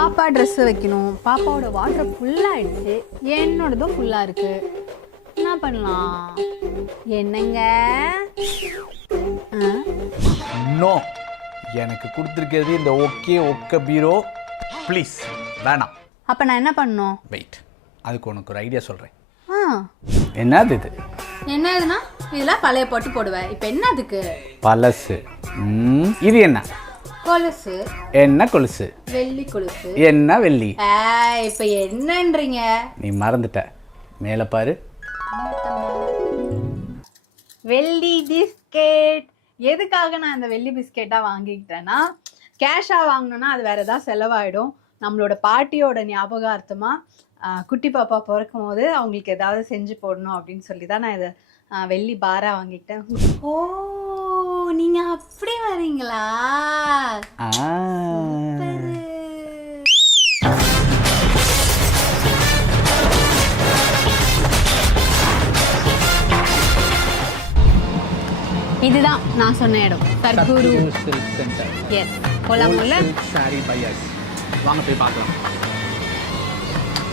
பாப்பா ட்ரெஸ்ஸு வைக்கணும். பாப்பாவோட வாட்ரூப் ஃபுல்லாகிடுச்சு, என்னோடதும் ஃபுல்லாக இருக்குது. என்ன பண்ணலாம்? என்னங்க? நோ, எனக்கு கொடுத்துருக்கிறது இந்த ஒக்க பீரோ. ப்ளீஸ் வேணாம். அப்போ நான் என்ன பண்ணணும்? வெயிட், அதுக்கு உனக்கு ஒரு ஐடியா சொல்கிறேன். என்னது இது? என்ன இதுனா? இதெல்லாம் பழைய போட்டு போடுவேன். இப்போ என்ன அதுக்கு? பழசு. இது என்ன? கொலுசு. என்ன கொலுசு? வெள்ளி கொலுசு. என்ன வெள்ளி? இப்போ என்னன்றீங்க? நீ மறந்துட்ட. மேலே பாரு. வெள்ளி பிஸ்கெட். எதுக்காக நான் இந்த வெள்ளி பிஸ்கெட்டாக வாங்கிக்கிட்டேன்னா, கேஷாக வாங்கினோன்னா அது வேறு ஏதாவது செலவாயிடும். நம்மளோட பாட்டியோட ஞாபகார்த்தமாக குட்டி பாப்பா பிறக்கும் போது அவங்களுக்கு ஏதாவது செஞ்சு போடணும் அப்படின்னு சொல்லி தான் நான் இதை வெள்ளி பாராக வாங்கிக்கிட்டேன். ஓ, நீங்கள் அப்படி வரீங்களா? இதுதான் நான் சொன்ன இடம், சத்குரு சில்க் சென்டர். எஸ், போலாமுல்ல? சாரி பையர்ஸ். வாங்க போய் பார்க்கலாம்.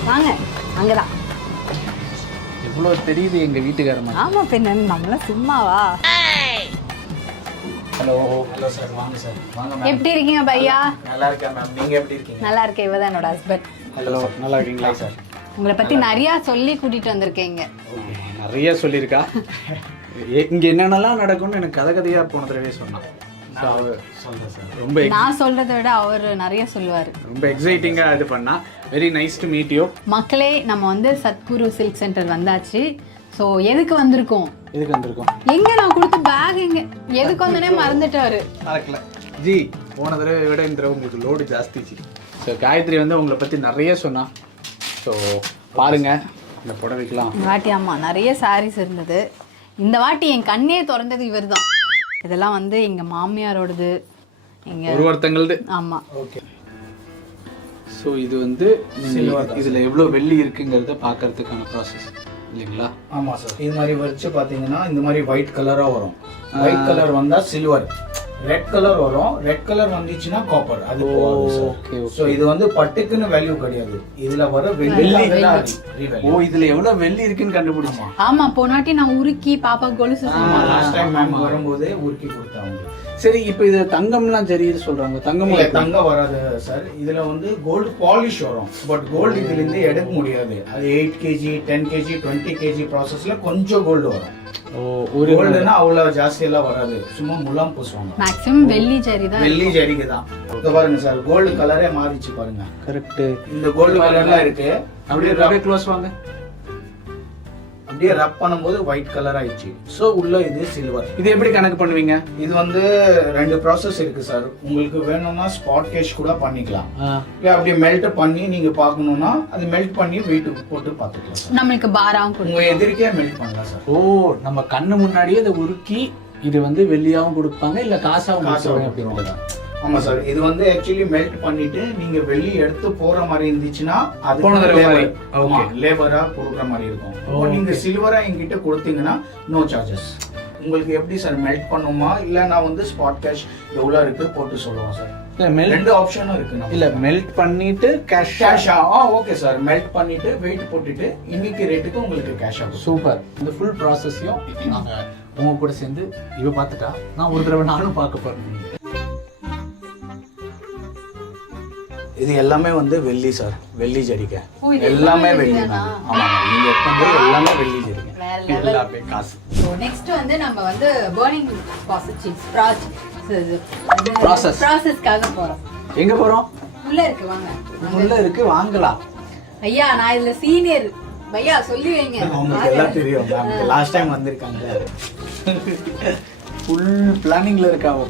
வாங்க, அங்கதான். இவ்வளோ தெரியுது எங்கள் வீட்டுக்காரமா. ஆமாம், பின்ன நம்மளாம் சும்மாவா? ஹலோ ஹலோ சார், வாங்க சார், வாங்க மேம். எப்படி இருக்கீங்க பையா? நல்லா இருக்கேன் மேம், நீங்கள் எப்படி இருக்கீங்க? நல்லா இருக்கேன். இவ தான் என்னோட ஹஸ்பண்ட். ஹலோ, நல்லா இருக்கீங்களா சார்? உங்களை பற்றி நிறையா சொல்லி கூட்டிகிட்டு வந்திருக்கீங்க. நிறைய சொல்லியிருக்கா. இங்கே என்னென்னலாம் நடக்கும்னு எனக்கு கதையாக போன தடவை சொன்னான். ரொம்ப நான் சொல்றதை விட அவர் நிறைய சொல்லுவார். ரொம்ப எக்ஸைட்டிங்காக இது பண்ணா. Very nice to meet you. மக்களே, நம்ம வந்து சத்குரு சில்க் சென்டர் வந்தாச்சு. ஸோ எதுக்கு வந்திருக்கோம்? எங்க நான் கொடுத்த பேக் எங்க? எதுக்கு வந்தனே மறந்துட்டாரு. மறக்கல ஜி. போன தடவை விட இந்த தடவை உங்களுக்கு லோடு ஜாஸ்திச்சு. ஸோ காயத்ரி வந்து உங்களை பற்றி நிறைய சொன்னா. ஸோ பாருங்க, இந்த புடவைக்கலாம் இந்த வாட்டி ஆமாம் நிறைய சாரீஸ் இருந்தது. இந்த வாட்டி என் கண்ணே திறந்தது இவர் தான். இதெல்லாம் வந்து எங்கள் மாமியாரோடது, எங்கள் ஒருத்தங்களது. ஆமாம். ஓகே. ஸோ இது வந்து இதில் எவ்வளோ வெள்ளி இருக்குங்கிறத பார்க்கறதுக்கான ப்ராசஸ் இல்லைங்களா? ஆமாம் சார். இது மாதிரி வச்சு பார்த்தீங்கன்னா இந்த மாதிரி ஒயிட் கலராக வரும். ஒயிட் கலர் வந்தால் சில்வர், ரெட் கலர் வரும். ரெட் கலர் வந்துச்சுன்னா காப்பர். அது ஓகே. ஸோ இது வந்து பட்டுக்குன்னு வேல்யூ கிடையாது. இதுல வர வெள்ளி. ஓ, இதுல எவ்வளவு வெள்ளி இருக்குன்னு கண்டுபிடிச்சோம். ஆமா, போனாட்டி நான் உருக்கி பாப்பா கொலுசு லாஸ்ட் டைம் மேம் வரும்போது உருக்கி கொடுத்தாங்க. சரி, இப்போ இது தங்கம்லாம் தெரியுது சொல்றாங்க. தங்கம் வராது சார். இதுல வந்து கோல்டு பாலிஷ் வரும். பட் கோல்டு இதுல இருந்து எடுக்க முடியாது. அது 8 kg 10 kg 20 kg ப்ராசஸ்ல கொஞ்சம் கோல்டு வரும். ஒரு கோல்டுனா அவ்வளவு ஜாஸ்தி எல்லாம் வராது. சும்மா முலாம் பூசுவாங்க. மேக்ஸிமம் வெள்ளி ஜரி தான். வெள்ளி ஜரிக்கு தான். இங்க பாருங்க சார், கோல்டு கலரே மாறிச்சு பாருங்க. கரெக்ட். இந்த கோல்டு கலர்ல இருக்கு. அப்படியே க்ளோஸ் வாங்க. அப்படியே ரப் பண்ணும்போது ஒயிட் கலர் ஆயிடுச்சு. ஸோ உள்ள இது சில்வர். இது எப்படி கணக்கு பண்ணுவீங்க? இது வந்து 2 ப்ராசஸ் இருக்கு சார். உங்களுக்கு வேணும்னா ஸ்பாட் கேஷ் கூட பண்ணிக்கலாம். அப்படியே மெல்ட் பண்ணி நீங்க பார்க்கணும்னா அது மெல்ட் பண்ணி வெயிட் போட்டு பார்த்துக்கலாம் சார். நம்மளுக்கு பாராவும் உங்க எதிர்க்கே மெல்ட் பண்ணலாம் சார். ஓ, நம்ம கண்ணு முன்னாடியே இதை உருக்கி இது வந்து வெள்ளியாவும் கொடுப்பாங்க, இல்ல காசாவும் கொடுப்பாங்க. ஆமா சார். இது வந்து ஆக்சுவலி மெல்ட் பண்ணிட்டு நீங்க வெள்ளி எடுத்து போற மாதிரி இருந்துச்சுன்னா அது லேபரா கொடுக்குற மாதிரி இருக்கும். நீங்க சில்வரா என்கிட்ட கொடுத்தீங்கன்னா நோ சார்ஜஸ். உங்களுக்கு எப்படி சார் மெல்ட் பண்ணுமா இல்ல நான் வந்து ஸ்பாட் கேஷ் எவ்வளவு இருக்கு போட்டு சொல்லுவோம் சார். ரெண்டு ஆப்ஷனும் இருக்கு. இல்ல மெல்ட் பண்ணிட்டு கேஷ். Okay sir. மெல்ட் பண்ணிட்டு வெயிட் போட்டுட்டு இன்னைக்கு ரேட்டுக்கு உங்களுக்கு கேஷ் ஆகும். சூப்பர். இந்த ஃபுல் ப்ராசஸையும் நாங்க உங்க கூட சேர்ந்து இவ பார்த்துட்டா நான் ஒரு தடவை நானும் பார்க்க போறேன். இது எல்லாமே வந்து வெள்ளி சார். வெள்ளி ஜரிகை எல்லாமே வெள்ளி தான். ஆமா, நீங்க எப்பவுமே எல்லாமே வெள்ளி ஜரிகை. எல்லாமே காசு. நெக்ஸ்ட் வந்து நம்ம வந்து பர்னிங் ப்ராசஸ்க்காக போறோம். எங்க போறோம்? உள்ள இருக்கு, வாங்க. உள்ள இருக்கு, வாங்கலாம். ஐயா, நான் இதுல சீனியர். பையா சொல்லி வைங்க. உங்களுக்கு எல்லாம் தெரியும். லாஸ்ட் டைம் வந்திருக்காங்க. ஃபுல் பிளானிங்ல இருக்காவோ.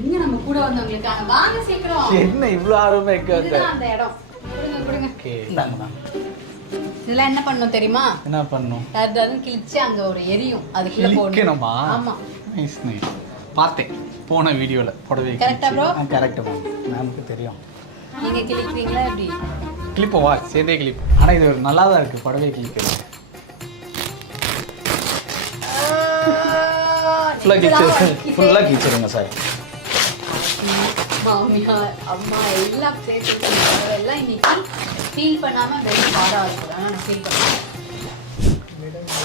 இங்க நம்ம கூட வந்தவங்களுக்காக வாங்க சீக்கிரம். என்ன இவ்ளோ ஆர்வமா எங்க வந்த? அந்த இடம் கொடுங்க. ஓகே, இந்தாங்க. இதெல்லாம் என்ன பண்ணனும் தெரியுமா? என்ன பண்ணனும்? அதாவது கிழிச்சு அங்க ஒரு எரியும், அதுக்குள்ள போடணும். ஆமா, நைஸ் நைஸ். பார்த்தேன் போன வீடியோல புடவை. கரெக்ட்டா ப்ரோ? கரெக்ட் ப்ரோ, நமக்கு தெரியும். நீங்க கிழிக்கிறீங்களா எப்படி? கிளிப்போ வா, சேர்ந்தே கிளிப். ஆனா இது நல்லா தான் இருக்கு புடவை கிளிக்கிறது. ஃபுல்லா கிழிச்சிருங்க சார். மாமியார் அம்மா எல்லாம் சேர்த்து எல்லாம் இன்னைக்கு ஃபீல் பண்ணாம வெள்ளி பாரா இருக்குது. ஆனால் நான் ஃபீல் பண்ணேன்.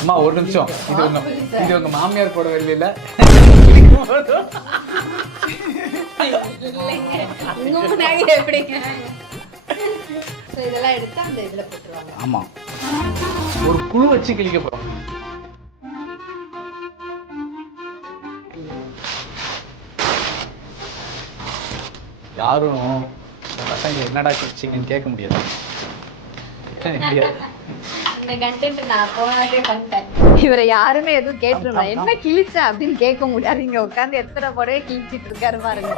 அம்மா ஒரு நிமிஷம், இது உங்க மாமியார் போட வெளியில எப்படிங்க இதெல்லாம் எடுத்து அந்த இதுல போட்டுருவாங்க. ஆமா, ஒரு குழு வச்சு கிழிக்க போறோம். யாரும் பசங்க என்னடா கிழிச்சிங்கன்னு கேட்க முடியாது. இந்த கண்டென்ட் நான் போனாலே பண்ணிட்டேன். இவரை யாருமே எதுவும் கேட்டுருந்தா என்ன கிழிச்ச அப்படின்னு கேட்க முடியாது. இங்க உட்காந்து எத்தனை புடவை கிழிச்சிட்டு இருக்காரு பாருங்க.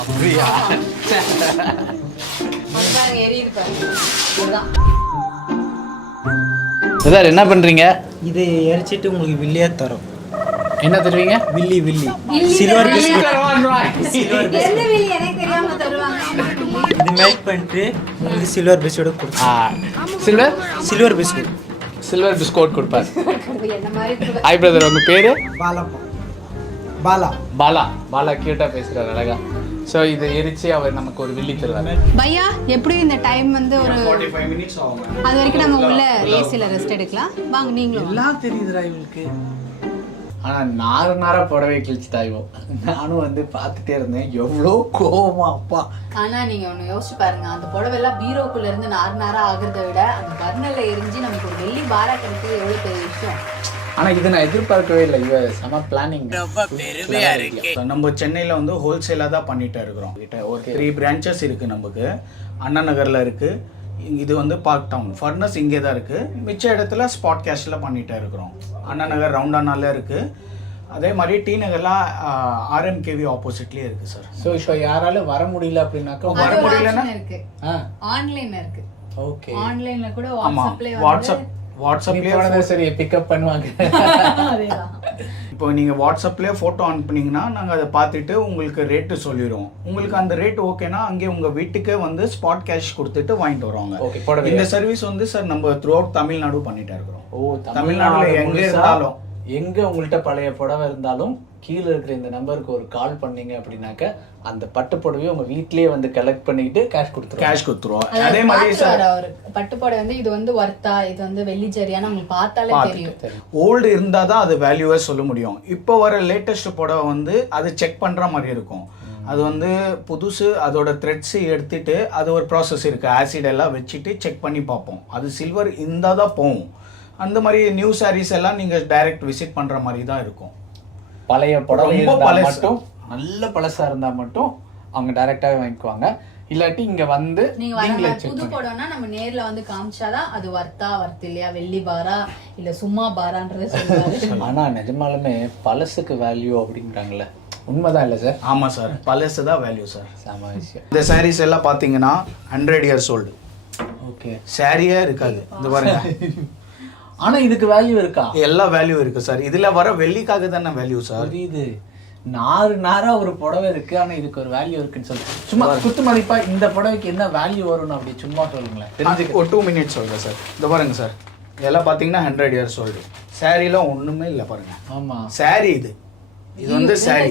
அப்படியா? எரியுது பாருங்க. இதுதான் சார் என்ன பண்றீங்க? இது எரிச்சிட்டு உங்களுக்கு வில்லியா தரும். என்ன தருவீங்க? வில்லி சில்வர் பிஸ்கட். எந்த வெளி எனக்கு தெரியாம தருவாங்க. இது மெல்ட் பண்ணிட்டு உங்களுக்கு சில்வர் பிஸ்கட் கொடுப்போம். சில்வர் பிஸ்கட் கொடுப்பாரு. ஹாய் பிரதர், உங்க பேரு? பாலா கியூட்டா பேசுறாரு, அழகா. ஸோ இதை எரிச்சு அவர் நமக்கு ஒரு வில்லி தருவாரு. பையா எப்படியும் இந்த டைம் வந்து ஒரு 45 minutes ஆகும். அது வரைக்கும் நம்ம உள்ள ஏசில ரெஸ்ட் எடுக்கலாம். வாங்க நீங்களும். எல்லாம் தெரியுதுடா இவளுக்கு. ஆனா நாரா புடவை கிழிச்சுட்டாயும் நானும் வந்து பார்த்துட்டே இருந்தேன். எவ்வளோ கோவமா அப்பா. ஆனா நீங்க ஒண்ணு யோசிச்சு பாருங்க, அந்த புடவை எல்லாம் பீரோக்குள்ள இருந்து நாரா ஆகுறத விட அந்த பர்னர்ல எரிஞ்சு நமக்கு ஒரு வெள்ளி பாரா கிடைக்கிறது எவ்வளவு பெரிய விஷயம். ஆனா இதை நான் எதிர்பார்க்கவே இல்லை. இவ செம பிளானிங். நம்ம சென்னையில வந்து ஹோல்சேலா தான் பண்ணிட்டு இருக்கிறோம். ஒரு 3 பிரான்ச்சஸ் இருக்கு நமக்கு. அண்ணா நகர்ல இருக்கு, இது வந்து பார்க் டவுன். ஃபர்னஸ் இங்கே தான் இருக்கு. மிச்ச இடத்துல ஸ்பாட் கேஷ்ல பண்ணிட்டு இருக்கிறோம். அண்ணா நகர் ரவுண்டானால இருக்கு. அதே மாதிரி டி நகர்லாம் RMKV ஆப்போசிட்லயே இருக்கு சார். ஸோ இப்போ யாராலும் வர முடியல அப்படின்னாக்கா வர முடியலன்னா இருக்கு, ஆன்லைன்ல இருக்கு. ஓகே, ஆன்லைன்ல கூட வாட்ஸ்அப்லயே சரி பிக்கப் பண்ணுவாங்க. இப்போ நீங்க வாட்ஸ்அப்லயே போட்டோ அனுப்புனீங்கன்னா நாங்க அதை பார்த்துட்டு உங்களுக்கு ரேட்டு சொல்லிடுவோம். உங்களுக்கு அந்த ரேட் ஓகேனா அங்கே உங்க வீட்டுக்கே வந்து ஸ்பாட் கேஷ் கொடுத்துட்டு வாங்கிட்டு வருவாங்க. இந்த சர்வீஸ் வந்து சார் நம்ம த்ரூ அவுட் தமிழ்நாடு பண்ணிட்டே இருக்கிறோம். ஓ, தமிழ்நாடுல எங்க இருந்தாலும், எங்க உங்கள்கிட்ட பழைய புடவை இருந்தாலும் கீழே இருக்கிற இந்த நம்பருக்கு ஒரு கால் பண்ணீங்க அப்படின்னாக்க அந்த பட்டு புடவையை உங்க வீட்லயே வந்து கலெக்ட் பண்ணிட்டு கேஷ் கொடுத்துருவோம். அதே மாதிரி சார் பட்டு புடவை வந்து இது வந்து வர்த்தா, இது வந்து வெள்ளி ஜரியான்னு உங்களுக்கு பார்த்தாலே தெரியும். ஓல்டு இருந்தா தான் அது வேல்யூவே சொல்ல முடியும். இப்போ வர லேட்டஸ்ட் புடவை வந்து அது செக் பண்ற மாதிரி இருக்கும். அது வந்து புதுசு, அதோட த்ரெட்ஸ் எடுத்துட்டு அது ஒரு ப்ராசஸ் இருக்கு, ஆசிட் எல்லாம் வச்சுட்டு செக் பண்ணி பார்ப்போம். அது சில்வர் இருந்தால் தான் போகும். அந்த மாதிரி நியூ சாரீஸ் எல்லாம் நீங்க டைரக்ட் விசிட் பண்ற மாதிரி தான் இருக்கும். பழைய புடவை மட்டும் நல்ல பழசா இருந்தா மட்டும் அவங்க டைரக்டாவே வாங்கிக்குவாங்க. இல்லாட்டி இங்க வந்து நீங்க புது புடவைனா நம்ம நேர்ல வந்து காமிச்சாதான் அது வர்த்தா இல்லையா, வெள்ளி பாரா இல்ல சும்மா பாரான்றதை சொல்லுவாங்க. ஆனா நிஜமாலுமே பழசுக்கு வேல்யூ அப்படிங்கிறாங்கல்ல, உண்மைதான் இல்லை சார்? ஆமா சார், பழசு தான் வேல்யூ சார். சாம விஷயம். இந்த சாரீஸ் எல்லாம் பாத்தீங்கன்னா 100 years old. ஓகே, சாரியே இருக்காது. இந்த பாருங்க. ஆனா இதுக்கு வேல்யூ இருக்கா? எல்லா வேல்யூ இருக்கு சார். இதுல வர வெள்ளிக்காக தானே வேல்யூ சார். இது நாரா ஒரு புடவை இருக்கு, ஆனா இதுக்கு ஒரு வேல்யூ இருக்குன்னு சொல்லுங்க. சும்மா குத்து மதிப்பா இந்த புடவைக்கு என்ன வேல்யூ வரும்னு அப்படி சும்மா சொல்லுங்களேன். தெரிஞ்சுக்க ஒரு 2 minutes சொல்றேன் சார். இந்த பாருங்க சார், இதெல்லாம் பாத்தீங்கன்னா 100 years old. சாரிலாம் ஒண்ணுமே இல்லை பாருங்க. ஆமா, சாரி இது வந்து சாரி.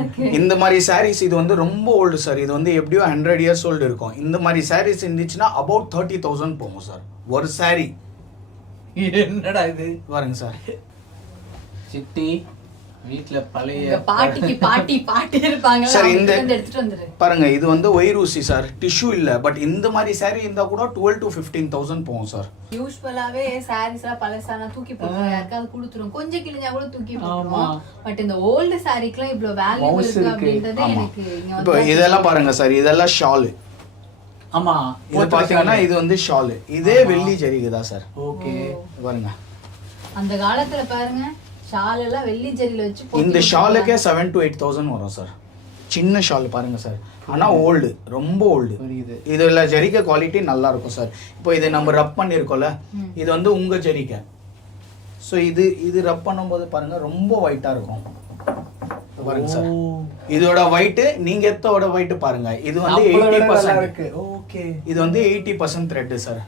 இருக்கு இந்த மாதிரி சாரீஸ் இது வந்து ரொம்ப ஓல்டு சார். இது வந்து எப்படியோ 100 years old இருக்கும். இந்த மாதிரி சாரீஸ் இருந்துச்சுன்னா about 30,000 போகும் சார் ஒரு சாரி. என்னடா இது பாருங்க சார். சிட்டி வீட்ல பழைய பாட்டி இருப்பாங்க சார். இந்த எடுத்துட்டு வந்துரு பாருங்க, இது வந்து ஒயிரூசி சார், டிஷ்யூ இல்ல. பட் இந்த மாதிரி சாரி இருந்தா கூட 12 to 15,000 போகும் சார். யூசுவலாவே சாரீஸ் எல்லாம் பழசானா தூக்கி போடுவோம், யாருக்காவது கொடுத்துரும், கொஞ்சம் கிழிஞ்சா கூட தூக்கி போடுவோம். பட் இந்த ஓல்டு சாரிக்குலாம் இவ்வளவு வேல்யூ இருக்கு அப்படின்றது எனக்கு இப்போ இதெல்லாம் பாருங்க சார், இதெல்லாம் ஷால். ஆமா, இது பாத்தீங்கன்னா இது வந்து ஷால். இதே வெள்ளி ஜரிகை தான் சார். ஓகே, பாருங்க. அந்த காலத்துல பாருங்க ஷால் எல்லாம் வெள்ளி ஜரியில வச்சு இந்த ஷாலுக்கே 7 to 8,000 வரும் சார். சின்ன ஷால் பாருங்க சார். ஆனா ஓல்டு, ரொம்ப ஓல்டு. இதுல ஜரிகை குவாலிட்டி நல்லா இருக்கும் சார். இப்போ இதை நம்ம ரப் பண்ணிருக்கோம்ல, இது வந்து உங்க ஜரிகை. ஸோ இது ரப் பண்ணும்போது பாருங்க ரொம்ப ஒயிட்டா இருக்கும். பாருங்க சார், இதோட ஒயிட் நீங்க எத்தோட ஒயிட் பாருங்க. இது வந்து 80%. ஓகே, இது வந்து 80% த்ரெட் சார்.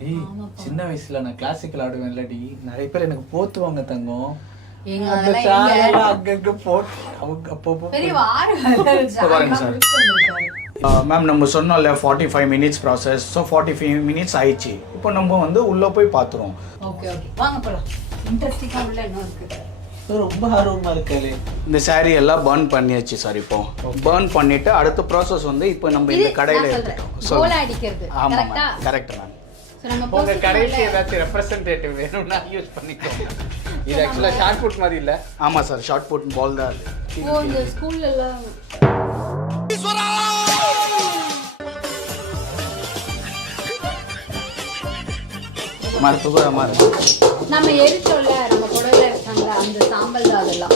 சின்ன வயசுல நான் கிளாசிக்கல் ஆடுவேன். இல்லாட்டி நிறைய பேர் எனக்கு போத்துவாங்க தங்கம். எங்க அந்த அதெல்லாம் எங்க சாயெல்லாம் அங்கங்க போட்டு அவங்க அப்பப்போ பெரிய வார பாருங்க சார். மேம் நம்ம சொன்னோம்ல 45 மினிட்ஸ் ப்ராசஸ். ஸோ 45 மினிட்ஸ் ஆயிடுச்சு. இப்போ நம்ம வந்து உள்ளே போய் பார்த்துருவோம். ஓகே ஓகே வாங்க போலாம். இன்ட்ரெஸ்டிங்கா உள்ள என்ன இருக்கு? ரொம்ப ஆர்வமா இருக்காளே. இந்த saree எல்லாம் பர்ன் பண்ணியாச்சு சார். இப்போ பர்ன் பண்ணிட்டு அடுத்த ப்ராசஸ் வந்து இப்போ நம்ம இந்த கடையில் எடுத்துட்டோம். கோல அடிக்கிறது ஆமாம் கரெக்ட்டா? Ma'am, correct ma'am. சோ நம்ம உங்க process கடைக்கு ஏதாச்சும் ரெப்ரசன்டேட்டிவ் வேணும்னா யூஸ் பண்ணிக்கோங்க. இது ஆக்சுவலா ஷார்ட் புட் மாதிரி இல்ல. ஆமாம் சார், ஷார்ட் புட் பால் தான் அது. ஓ இந்த ஸ்கூல்ல எல்லாம் மரத்துக்கு மாதிரி. நம்ம எரிச்சோல்ல நம்ம குடல்ல இருக்காங்களா அந்த சாம்பல் தான் அதெல்லாம்.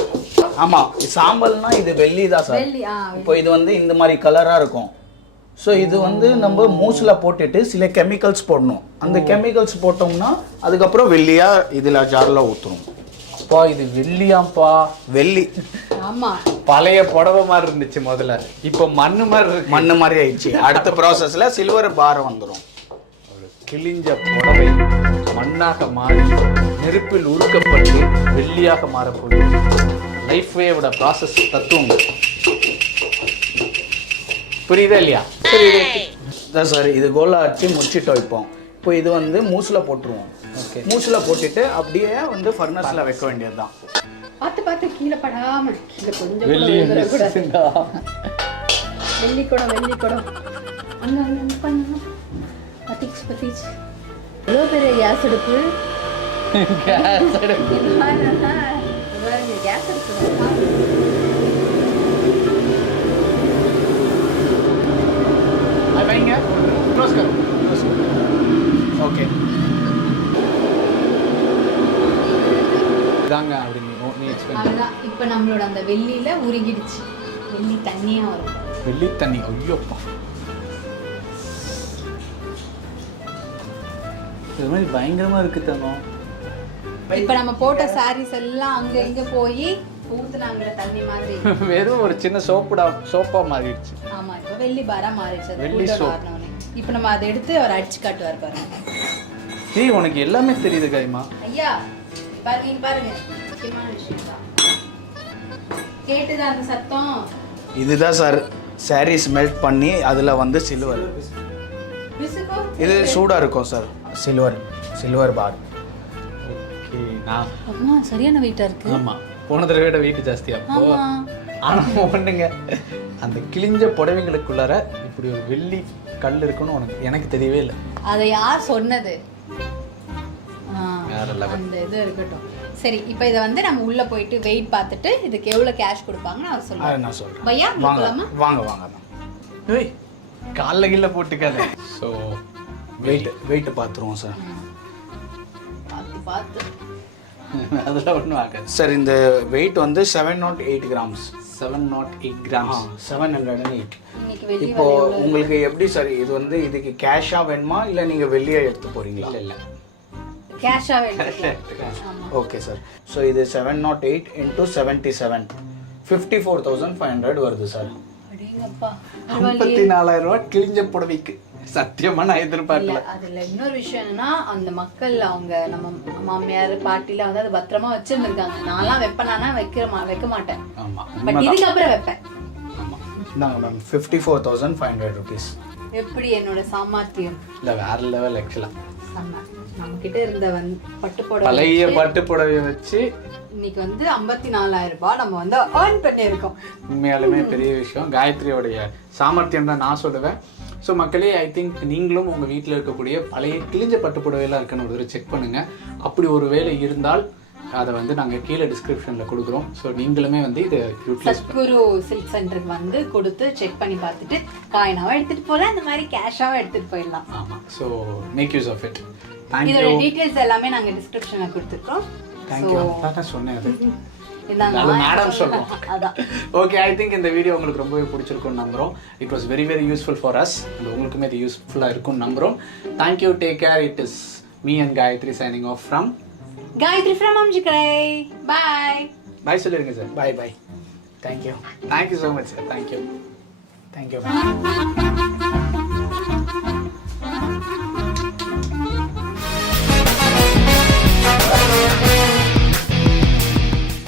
ஆமாம், சாம்பல்னா இது வெள்ளி தான் சார். வெள்ளி இப்போ இது வந்து இந்த மாதிரி கலராக இருக்கும். ஸோ இது வந்து நம்ம மூஸில் போட்டுட்டு சில கெமிக்கல்ஸ் போடணும். அந்த கெமிக்கல்ஸ் போட்டோம்னா அதுக்கப்புறம் வெள்ளியாக இதில் ஜாரில் ஊற்றுறோம். அப்பா இது வெள்ளியாம்பா. வெள்ளி ஆமா பழைய புடவை மாதிரி இருந்துச்சு முதல்ல, இப்போ மண்ணு மாதிரி இருக்கு. மண்ணு மாதிரி ஆயிடுச்சு. அடுத்த ப்ராசஸில் சில்வர் பாரம் வந்துடும். ஒரு கிழிஞ்ச புடவை மண்ணாக மாறி நெருப்பில் உருக்கப்பட்டு வெள்ளியாக மாறப்போகுது. லைஃப் வேவோட ப்ராசஸ் தத்துவம் புரியுதா இல்லையா? இதான் சார், இது கோலா அடிச்சு முடிச்சிட்டோம். இப்போ இது வந்து மூஸில் போட்டுருவோம். ஓகே, மூஸில் போட்டுட்டு அப்படியே வந்து ஃபர்னஸில் வைக்க வேண்டியது தான். பார்த்து பார்த்து கீழே படாம கீழே கொஞ்சம் வெள்ளி கூட வெள்ளி குடம் அங்க அங்க பண்ணு பத்திச்சு எவ்வளோ பெரிய கேஸ் அடுப்பு. கேஸ் அடுப்பு. கேஸ் அடுப்பு வைங்க. க்ளோஸ் கர். ஓகே, இதாங்க அப்படி நீ எக்ஸ்பிளைன். அவ்வளோதான். இப்போ நம்மளோட அந்த வெள்ளியில உருகிடுச்சு. வெள்ளி தண்ணியா வரும். வெள்ளி தண்ணி. ஐயோப்பா, இது மாதிரி பயங்கரமா இருக்கு தங்கம். இப்போ நம்ம போட்ட சாரீஸ் எல்லாம் அங்க இங்க போய் ஊத்துனாங்கல தண்ணி மாதிரி. வெறும் ஒரு சின்ன சோப்பா மாறிடுச்சு. ஆமா, இப்போ வெள்ளி பாரா மாறிடுச்சு. வெள்ளி soap. இப்போ நம்ம அதை எடுத்து அவர் அடிச்சு காட்டுவார் பாருங்க. ஏய் உனக்கு எல்லாமே தெரியுது கைமா. ஐயா பாருங்க பாருங்க, முக்கியமான விஷயம் தான். கேட்டுதா அந்த சத்தம்? இதுதான் சார் சாரீஸ் மெல்ட் பண்ணி அதில் வந்து சில்வர். விசுகோ இது சூடாக இருக்கும் சார். சில்வர் பார். ஓகே, நான் அம்மா சரியான வெயிட்டா இருக்கு. ஆமா, போன தடவை விட வெயிட் ஜாஸ்தி அப்போ. ஆமா. ஆனா ஒண்ணுங்க, அந்த கிழிஞ்ச புடவைங்களுக்குள்ளார இப்படி ஒரு வெள்ளி கல் இருக்குன்னு எனக்கு தெரியவே இல்லை. அதை யார் சொன்னது? வேற level. அந்த இது இருக்கட்டும். சரி, இப்போ இதை வந்து நம்ம உள்ள போயிட்டு வெயிட் பார்த்துட்டு இதுக்கு எவ்வளவு கேஷ் கொடுப்பாங்கன்னு அவர் அதை சொல்லுவார். நான் சொல்கிறேன். பையா வாங்க போலாமா? வாங்க வாங்க மேம். ஏய் கால்ல கீழ போட்டுக்காத. ஸோ வெயிட் பார்த்துருவோம் சார். பார்த்து பார்த்து. அதெல்லாம் ஒன்றும் ஆகாது. சார் இந்த வெயிட் வந்து 708 கிராம்ஸ். 708 கிராம்ஸ். 708. இன்னைக்கு வெள்ளி இப்போ உங்களுக்கு எப்படி சார் இது வந்து இதுக்கு கேஷாக வேணுமா இல்லை நீங்கள் வெளியே எடுத்து போகிறீங்களா? இல்லை கேஷா எடுத்துக்கலாம். ஆமா. Okay sir. ஸோ இது 708 × 77 54,500 வருது சார். அடேங்கப்பா. 54,000 ரூபாய் கிழிஞ்ச புடவைக்கு. சத்தியமா நான் எதிர்பார்க்கல. இல்ல, அதுல இன்னொரு விஷயம் என்னன்னா அந்த மக்கள் அவங்க நம்ம மாமியார் பாட்டில வந்து அதை பத்திரமா வச்சிருந்திருக்காங்க. நான்லாம் வைப்பேனா வைக்க மாட்டேன். ஆமா, பட் இதுக்கு அப்புறம் வைப்பேன். ஆமா. இந்தாங்க மேம் 54,500 rupees. எப்படி என்னோட சாமர்த்தியம். இல்லை வேற லெவல் ஆக்சுவலா. நம்ம கிட்ட இருந்த பட்டு புடவை பழைய பட்டு புடவைய வச்சு இன்னைக்கு வந்து 54,000 ரூபாய் நம்ம வந்து earn பண்ணியிருக்கோம். உண்மையாலுமே பெரிய விஷயம். காயத்ரியோடைய சாமர்த்தியம் தான் நான் சொல்லுவேன். ஸோ மக்களே, ஐ திங்க் நீங்களும் உங்கள் வீட்டில் இருக்கக்கூடிய பழைய கிழிஞ்ச பட்டு புடவையெல்லாம் இருக்குன்னு ஒரு செக் பண்ணுங்கள். அப்படி ஒரு வேலை இருந்தால் அதை வந்து நாங்கள் கீழே டிஸ்கிரிப்ஷனில் கொடுக்குறோம். ஸோ நீங்களுமே வந்து இதை யூட்டிலைஸ் சத்குரு சில்க் சென்டருக்கு வந்து கொடுத்து செக் பண்ணி பார்த்துட்டு காயினாவும் எடுத்துகிட்டு போகலாம், இந்த மாதிரி கேஷாகவும் எடுத்துகிட்டு போயிடலாம். ஆமாம். So make use of it. இதோட டீட்டெயில்ஸ் எல்லாமே நாங்கள் டிஸ்கிரிப்ஷனில் கொடுத்துருக்கோம். தேங்க்யூ. நான் சொன்னேன் அது இந்தாங்க மேடம் சொல்லுவோம். அதான். ஓகே, ஐ திங்க் இந்த வீடியோ உங்களுக்கு ரொம்பவே பிடிச்சிருக்கும்னு நம்புகிறோம். It was very very useful for us and உங்களுக்குமே இது யூஸ்ஃபுல்லாக இருக்கும்னு நம்புகிறோம். Thank you, take care. It is me and Gayathri signing off from Gayathri from Aminjikarai. Bye bye சொல்லிடுங்க sir. Bye bye. Thank you. Thank you so much sir. Thank you. Thank you.